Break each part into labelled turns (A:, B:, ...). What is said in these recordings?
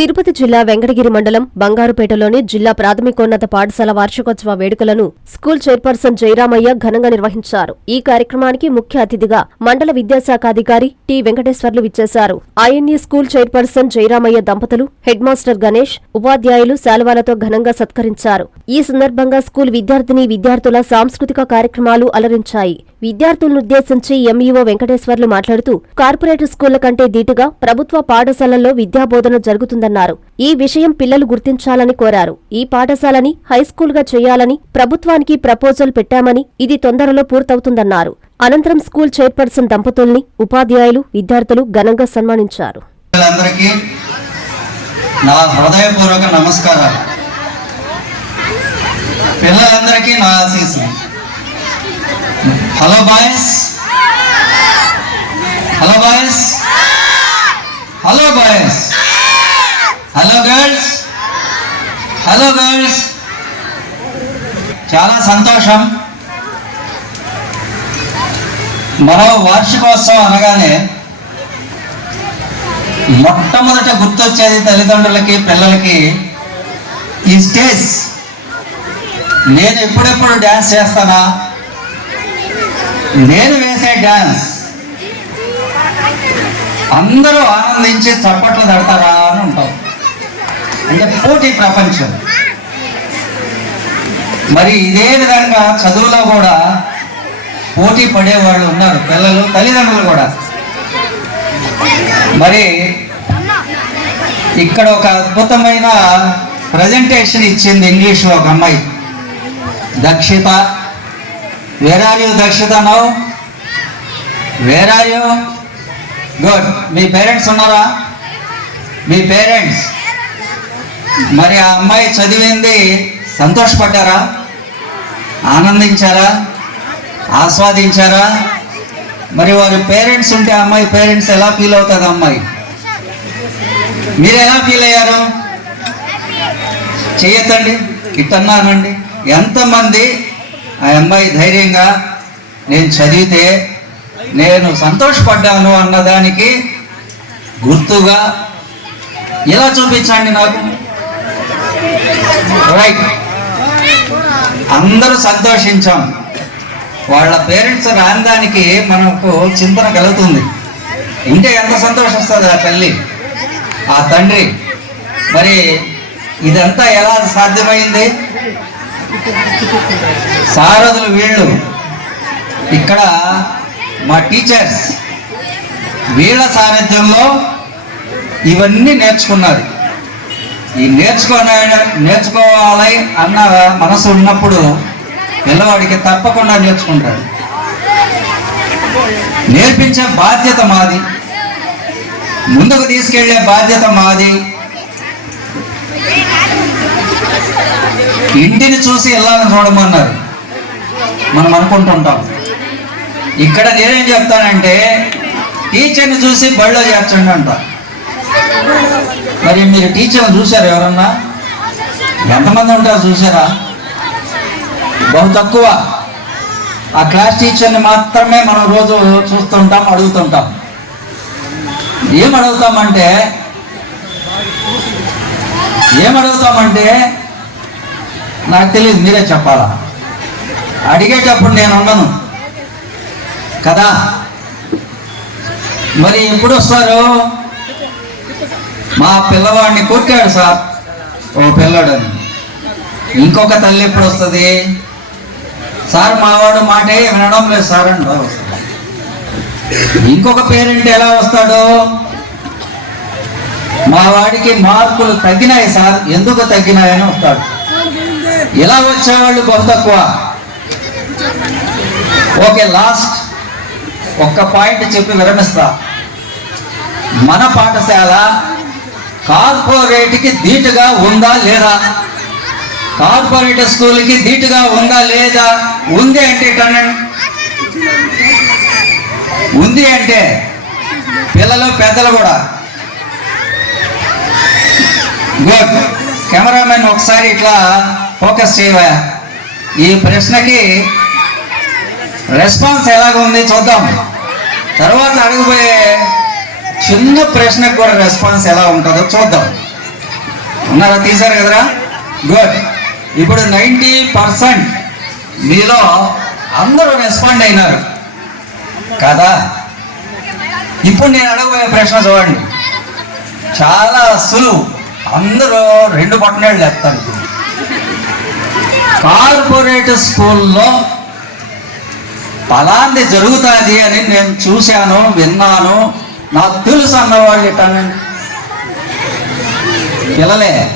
A: తిరుపతి జిల్లా వెంకటగిరి మండలం బంగారుపేటలోని జిల్లా ప్రాథమికోన్నత పాఠశాల వార్షికోత్సవ వేడుకలను స్కూల్ చైర్పర్సన్ జయరామయ్య ఘనంగా నిర్వహించారు. ఈ కార్యక్రమానికి ముఖ్య అతిథిగా మండల విద్యాశాఖాధికారి టి వెంకటేశ్వర్లు విచ్చేశారు. ఐఎన్ఈ స్కూల్ చైర్పర్సన్ జయరామయ్య దంపతులు హెడ్ మాస్టర్ గణేష్ ఉపాధ్యాయులు శాలువాలతో ఘనంగా సత్కరించారు. ఈ సందర్భంగా స్కూల్ విద్యార్థిని విద్యార్థుల సాంస్కృతిక కార్యక్రమాలు అలరించాయి. విద్యార్థులనుద్దేశించి ఎంఈఓ వెంకటేశ్వర్లు మాట్లాడుతూ కార్పొరేట్ స్కూళ్ళ కంటే దీటుగా ప్రభుత్వ పాఠశాలల్లో విద్యాబోధన జరుగుతుందన్నారు. ఈ విషయం పిల్లలు గుర్తించాలని కోరారు. ఈ పాఠశాలని హైస్కూల్గా చేయాలని ప్రభుత్వానికి ప్రపోజల్ పెట్టామని ఇది తొందరలో పూర్తవుతుందన్నారు. అనంతరం స్కూల్ చైర్పర్సన్ దంపతుల్ని ఉపాధ్యాయులు విద్యార్థులు ఘనంగా సన్మానించారు.
B: నా హృదయపూర్వక నమస్కారాలు. పిల్లలందరికీ నా ఆశీస్సులు. Hello boys hello boys hello boys hello girls hello girls చాలా సంతోషం. మరో వార్షికోత్సవం అనగానే మొట్టమొదట గుర్తొచ్చేది తల్లిదండ్రులకి పిల్లలకి ఈ స్టేజ్. నేను ఎప్పుడెప్పుడు డ్యాన్స్ చేస్తానా? నేను వేసే డ్యాన్స్ అందరూ ఆనందించి చప్పట్లు తడతారా అని ఉంటాం. అంటే పోటీ ప్రపంచం. మరి ఇదే విధంగా చదువులో కూడా పోటీ పడేవాళ్ళు ఉన్నారు. పిల్లలు తల్లిదండ్రులు కూడా. మరి ఇక్కడ ఒక అద్భుతమైన ప్రజెంటేషన్ ఇచ్చింది ఇంగ్లీష్లో ఒక అమ్మాయి. Dakshita where are you Dakshita now where are you good me parents ఉన్నారా? మీ పేరెంట్స్? మరి ఆ అమ్మాయి చదివింది సంతోషపడ్డారా? ఆనందించారా? ఆస్వాదించారా? మరి వారి పేరెంట్స్ ఉంటే అమ్మాయి పేరెంట్స్ ఎలా ఫీల్ అవుతుంది అమ్మాయి? మీరు ఎలా ఫీల్ అయ్యారు? చెయ్యొద్దండి. ఇట్టన్నానండి. ఎంతమంది ఆ అమ్మాయి ధైర్యంగా నేను చదివితే నేను సంతోషపడ్డాను అన్నదానికి గుర్తుగా ఇలా చూపించండి నాకు? రైట్ అందరూ సంతోషించాం. వాళ్ళ పేరెంట్స్ రాందానికి మనకు చింతన కలుగుతుంది. ఇంటే ఎంత సంతోషిస్తుంది ఆ తల్లి ఆ తండ్రి? మరి ఇదంతా ఎలా సాధ్యమైంది? సారథులు వీళ్ళు. ఇక్కడ మా టీచర్స్ వీళ్ళ సారథ్యంలో ఇవన్నీ నేర్చుకున్నారు. ఈ నేర్చుకునే నేర్చుకోవాలి అన్న మనసు ఉన్నప్పుడు పిల్లవాడికి తప్పకుండా నేర్చుకుంటాడు. నేర్పించే బాధ్యత మాది. ముందుకు తీసుకెళ్ళే బాధ్యత మాది. ఇంటిని చూసి వెళ్ళాలని చూడమన్నారు. మనం అనుకుంటుంటాం. ఇక్కడ నేనేం చెప్తానంటే టీచర్ని చూసి బడిలో చేర్చండి అంట. మరి మీరు టీచర్ని చూశారు ఎవరన్నా? ఎంతమంది ఉంటారు చూసారా బహు తక్కువ. ఆ క్లాస్ టీచర్ని మాత్రమే మనం రోజు చూస్తుంటాం అడుగుతుంటాం. ఏం అడుగుతామంటే ఏం అడుగుతామంటే నాకు తెలియదు మీరే చెప్పాలా? అడిగేటప్పుడు నేను ఉండను. కదా? మరి ఎప్పుడు వస్తారు? మా పిల్లవాడిని కొట్టాడు సార్. ఓ పిల్లడు. ఇంకొక తల్లి ఎప్పుడు వస్తుంది? సార్ మావాడు మాటే వినడం లేదు సార్ అంటారు ఇంకొక పేరెంట్ ఎలా వస్తాడు? మా వాడికి మార్కులు తగ్గినాయి సార్. ఎందుకు తగ్గినాయని వస్తాడు. ఇలా వచ్చేవాళ్ళు బహు తక్కువ? ఓకే లాస్ట్ ఒక్క పాయింట్ చెప్పి విరమిస్తా. మన పాఠశాల కార్పొరేట్కి ధీటుగా ఉందా లేదా? కార్పొరేట్ స్కూల్కి ధీటుగా ఉందా లేదా? ఉంది అంటే కనండి ఉంది అంటే పిల్లలు పెద్దలు కూడా. గుడ్. కెమెరామెన్ ఒకసారి ఇట్లా ఫోకస్ చేయవా? ఈ ప్రశ్నకి రెస్పాన్స్ ఎలాగుంది చూద్దాం. తర్వాత అడగబోయే చిన్న ప్రశ్నకు కూడా రెస్పాన్స్ ఎలా ఉంటుందో చూద్దాం. ఉన్నారా? తీశారు కదరా? గుడ్ ఇప్పుడు నైంటీ పర్సెంట్ మీలో అందరూ రెస్పాండ్ అయినారు. కదా? ఇప్పుడు నేను అడగబోయే ప్రశ్న చూడండి. చాలా సులువు. అందరూ రెండు పట్టణాలు వేస్తారు కార్పొరేట్ స్కూల్లో పలాంది జరుగుతుంది అని నేను చూశాను విన్నాను. నాకు తెలుసు అన్నవాళ్ళు ఇట్టానండి పిల్లలే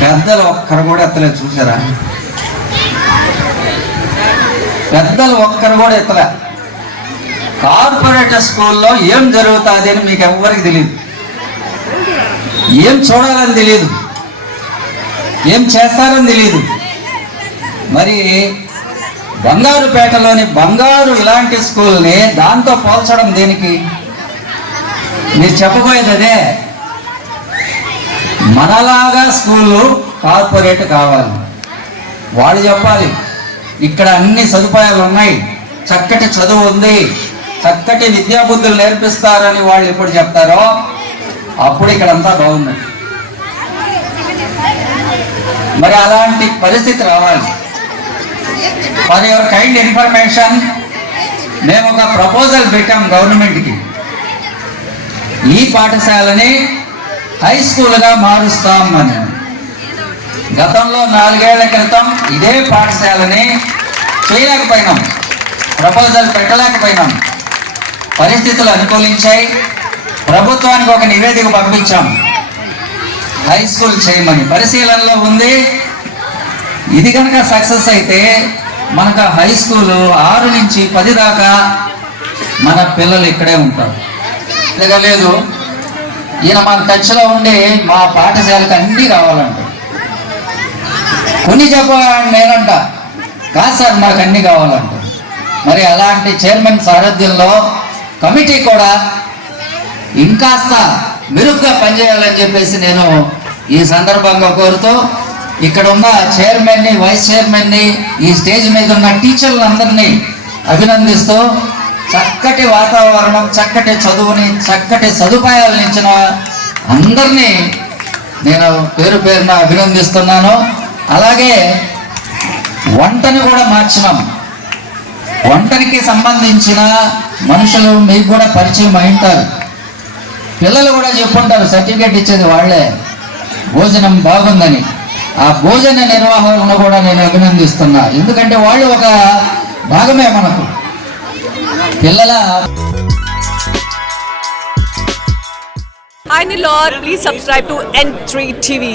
B: పెద్దలు ఒక్కరు కూడా ఎత్తలేదు చూసారా? పెద్దలు ఒక్కరు కూడా ఎత్తలే. కార్పొరేట్ స్కూల్లో ఏం జరుగుతుంది అని మీకు ఎవ్వరికి తెలియదు. ఏం చూడాలని తెలియదు. ఏం చేస్తారని తెలియదు. మరి బంగారుపేటలోని బంగారు ఇలాంటి స్కూల్ని దాంతో పోల్చడం దేనికి? మీరు చెప్పబోయేది అదే. మనలాగా స్కూళ్ళు కార్పొరేట్ కావాలి. వాళ్ళు చెప్పాలి ఇక్కడ అన్ని సదుపాయాలు ఉన్నాయి చక్కటి చదువు ఉంది చక్కటి విద్యాబుద్ధులు నేర్పిస్తారని వాళ్ళు ఎప్పుడు చెప్తారో అప్పుడు ఇక్కడంతా బాగుంది. మరి అలాంటి పరిస్థితి రావాలి. ఫర్ యువర్ కైండ్ ఇన్ఫర్మేషన్ మేము ఒక ప్రపోజల్ పెట్టాం గవర్నమెంట్కి ఈ పాఠశాలని హై స్కూల్గా మారుస్తాం అని. గతంలో నాలుగేళ్ళ క్రితం ఇదే పాఠశాలని చేయలేకపోయినాం. ప్రపోజల్ పెట్టలేకపోయినాం. పరిస్థితులు అనుకూలించాయి. ప్రభుత్వానికి ఒక నివేదిక పంపించాం. హై స్కూల్ చేయమని. పరిశీలనలో ఉంది. ఇది కనుక సక్సెస్ అయితే మనకు హై స్కూల్ ఆరు నుంచి పది దాకా మన పిల్లలు ఇక్కడే ఉంటారు. లేదా లేదు. ఈయన మన టచ్లో ఉండి మా పాఠశాలకు అన్నీ కావాలంట కొన్ని చెప్ప నేనంట కాదు సార్ మాకు అన్నీ కావాలంట. మరి అలాంటి చైర్మన్ సారథ్యంలో కమిటీ కూడా ఇంకాస్త మెరుగ్గా పనిచేయాలని చెప్పేసి నేను ఈ సందర్భంగా కోరుతూ ఇక్కడ ఉన్న చైర్మన్ని వైస్ చైర్మన్ని ఈ స్టేజ్ మీద ఉన్న టీచర్లందరినీ అభినందిస్తూ చక్కటి వాతావరణం చక్కటి చదువుని చక్కటి సదుపాయాలను ఇచ్చిన అందరినీ నేను పేరు పేరున అభినందిస్తున్నాను. అలాగే వంటని కూడా మార్చినాం. వంటనికి సంబంధించిన మనుషులు మీకు కూడా పరిచయం అయింటారు. పిల్లలు కూడా చెప్పుంటారు సర్టిఫికేట్ ఇచ్చేది వాళ్ళే. భోజనం బాగుందని. ఆ భోజన నిర్వహణను కూడా నేను అభినందిస్తున్నా. ఎందుకంటే వాళ్ళు ఒక భాగమే మనకు. పిల్లల
C: Hi Nilor, please subscribe to N3 TV